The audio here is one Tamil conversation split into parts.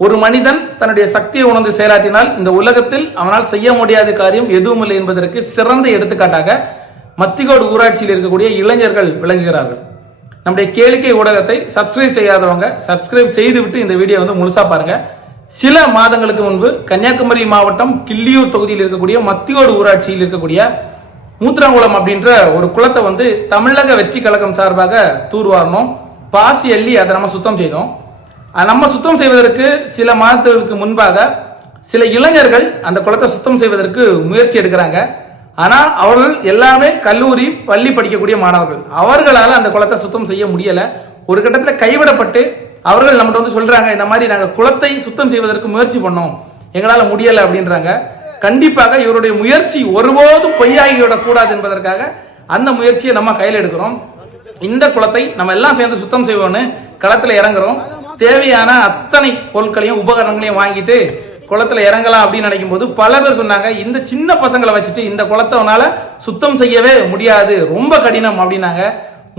ஒரு மனிதன் தன்னுடைய சக்தியை உணர்ந்து செயலாற்றினால் இந்த உலகத்தில் அவனால் செய்ய முடியாத காரியம் எதுவும் இல்லை என்பதற்கு சிறந்த எடுத்துக்காட்டாக மத்திகோடு ஊராட்சியில் இருக்கக்கூடிய இளைஞர்கள் விளங்குகிறார்கள். நம்முடைய கேளிக்கை ஊடகத்தை சப்ஸ்கிரைப் செய்யாதவங்க சப்ஸ்கிரைப் செய்துவிட்டு இந்த வீடியோ வந்து முழுசா பாருங்க. சில மாதங்களுக்கு முன்பு கன்னியாகுமரி மாவட்டம் கிள்ளியூர் தொகுதியில் இருக்கக்கூடிய மத்தியோடு ஊராட்சியில் இருக்கக்கூடிய மூத்திராங்குளம் அப்படின்ற ஒரு குளத்தை வந்து தமிழக வெற்றி கழகம் சார்பாக தூர்வாரணும். பாசி அள்ளி அதை நம்ம சுத்தம் செய்தோம். நம்ம சுத்தம் செய்வதற்கு சில மாதங்களுக்கு முன்பாக சில இளைஞர்கள் அந்த குளத்தை சுத்தம் செய்வதற்கு முயற்சி எடுக்கிறாங்க. ஆனால் அவர்கள் எல்லாமே கல்லூரி பள்ளி படிக்கக்கூடிய மாணவர்கள். அவர்களால் அந்த குளத்தை சுத்தம் செய்ய முடியலை. ஒரு கட்டத்தில் கைவிடப்பட்டு அவர்கள் நம்மகிட்ட வந்து சொல்கிறாங்க இந்த மாதிரி நாங்கள் குளத்தை சுத்தம் செய்வதற்கு முயற்சி பண்ணோம். எங்களால் முடியலை அப்படின்றாங்க. கண்டிப்பாக இவருடைய முயற்சி ஒருபோதும் பொய்யாகிவிடக் கூடாது என்பதற்காக அந்த முயற்சியை நம்ம கையில் எடுக்கிறோம். இந்த குளத்தை நம்ம எல்லாம் சேர்ந்து சுத்தம் செய்வோம்னு களத்தில் இறங்குறோம். தேவையான அத்தனை பொருட்களையும் உபகரணங்களையும் வாங்கிட்டு குளத்துல இறங்கலாம் அப்படின்னு நினைக்கும் போது பல பேர் சொன்னாங்க இந்த சின்ன பசங்களை வச்சுட்டு இந்த குளத்தவனால சுத்தம் செய்யவே முடியாது ரொம்ப கடினம் அப்படின்னாங்க.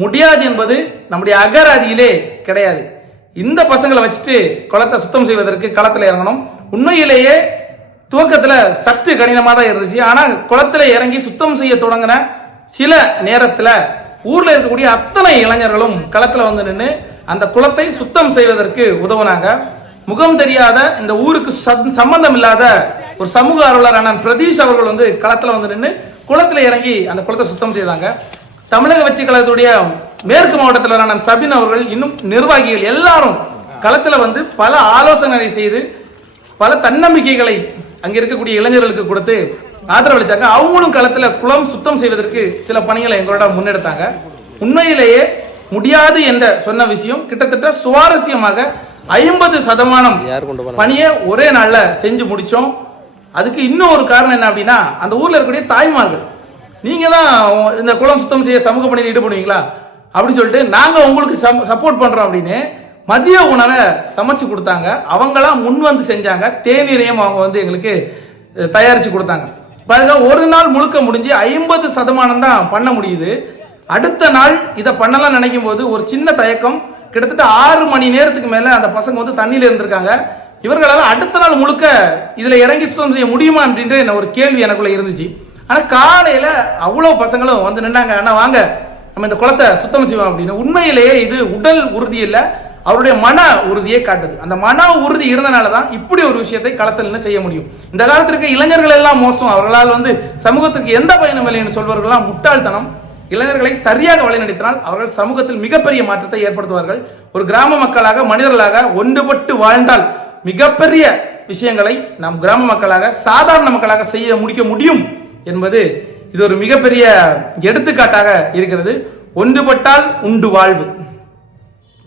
முடியாது என்பது நம்முடைய அகராதியிலே கிடையாது. இந்த பசங்களை வச்சுட்டு குளத்தை சுத்தம் செய்வதற்கு களத்துல இறங்கணும். உண்மையிலேயே துவக்கத்துல சற்று கடினமாக தான் இருந்துச்சு. ஆனா குளத்துல இறங்கி சுத்தம் செய்ய தொடங்கின சில நேரத்துல ஊர்ல இருக்கக்கூடிய அத்தனை இளைஞர்களும் களத்துல வந்து நின்று அந்த குளத்தை சுத்தம் செய்வதற்கு உதவுனாங்க. முகம் தெரியாத இந்த ஊருக்கு சம்பந்தம் இல்லாத ஒரு சமூக ஆர்வலரான பிரதீஷ் அவர்கள் வந்து களத்தில் வந்து நின்று குளத்தில் இறங்கி அந்த குளத்தை சுத்தம் செய்தாங்க. தமிழக வெற்றி கழகத்துடைய மேற்கு மாவட்டத்தில் சபின் அவர்கள் இன்னும் நிர்வாகிகள் எல்லாரும் களத்தில் வந்து பல ஆலோசனை செய்து பல தன்னம்பிக்கைகளை அங்கே இருக்கக்கூடிய இளைஞர்களுக்கு கொடுத்து ஆதரவளிச்சாங்க. அவங்களும் களத்தில் குளம் சுத்தம் செய்வதற்கு சில பணிகளை எங்களோட முன்னெடுத்தாங்க. உண்மையிலேயே முடியாது என்ற சொன்ன விஷயம் கிட்டத்தட்ட சுவாரஸ்யமாக ஐம்பது சதமானம் பணியை ஒரே நாள்ல செஞ்சு முடிச்சோம். அதுக்கு இன்னும் ஒரு காரணம் என்ன அப்படின்னா அந்த ஊர்ல இருக்கக்கூடிய தாய்மார்கள் நீங்க தான் இந்த குளம் சுத்தம் செய்ய சமூக பணியில் ஈடுபடுவீங்களா? அப்படின்னு சொல்லிட்டு நாங்க உங்களுக்கு சப்போர்ட் பண்றோம் அப்படின்னு மதிய உணவை சமைச்சு கொடுத்தாங்க. அவங்களாம் முன் வந்து செஞ்சாங்க. தேநீரையும் அவங்க வந்து எங்களுக்கு தயாரிச்சு கொடுத்தாங்க. பாருங்க ஒரு நாள் முழுக்க முடிஞ்சு ஐம்பது சதமானம் தான் பண்ண முடியுது. அடுத்த நாள் இதை பண்ணலாம் நினைக்கும் போது ஒரு சின்ன தயக்கம். கிட்டத்தட்ட ஆறு மணி நேரத்துக்கு மேல அந்த பசங்க வந்து தண்ணியில இருந்திருக்காங்க. இவர்களால் அடுத்த நாள் முழுக்க இதுல இறங்கி சுத்தம் செய்ய முடியுமா அப்படின்ற என்ன ஒரு கேள்வி எனக்குள்ள இருந்துச்சு. ஆனா காலையில அவ்வளவு பசங்களும் வந்து நின்னாங்க. ஆனால் வாங்க நம்ம இந்த குளத்தை சுத்தம் செய்வோம் அப்படின்னு. உண்மையிலேயே இது உடல் உறுதி இல்ல அவருடைய மன உறுதியை காட்டுது. அந்த மன உறுதி இருந்தனால தான் இப்படி ஒரு விஷயத்தை களத்தில் செய்ய முடியும். இந்த காலத்திற்கு இளைஞர்கள் எல்லாம் மோசம். அவர்களால் வந்து சமூகத்துக்கு எந்த பயனும் இல்லைன்னு சொல்வர்கள்லாம் முட்டாள்தனம். இளைஞர்களை சரியாக வழிநடத்தினால் அவர்கள் சமூகத்தில் மிகப்பெரிய மாற்றத்தை ஏற்படுத்துவார்கள். ஒரு கிராம மக்களாக மனிதர்களாக ஒன்றுபட்டு வாழ்ந்தால் மிகப்பெரிய விஷயங்களை நாம் கிராம மக்களாக சாதாரண மக்களாக செய்ய முடிக்க முடியும் என்பது இது ஒரு மிகப்பெரிய எடுத்துக்காட்டாக இருக்கிறது. ஒன்றுபட்டால் உண்டு வாழ்வு.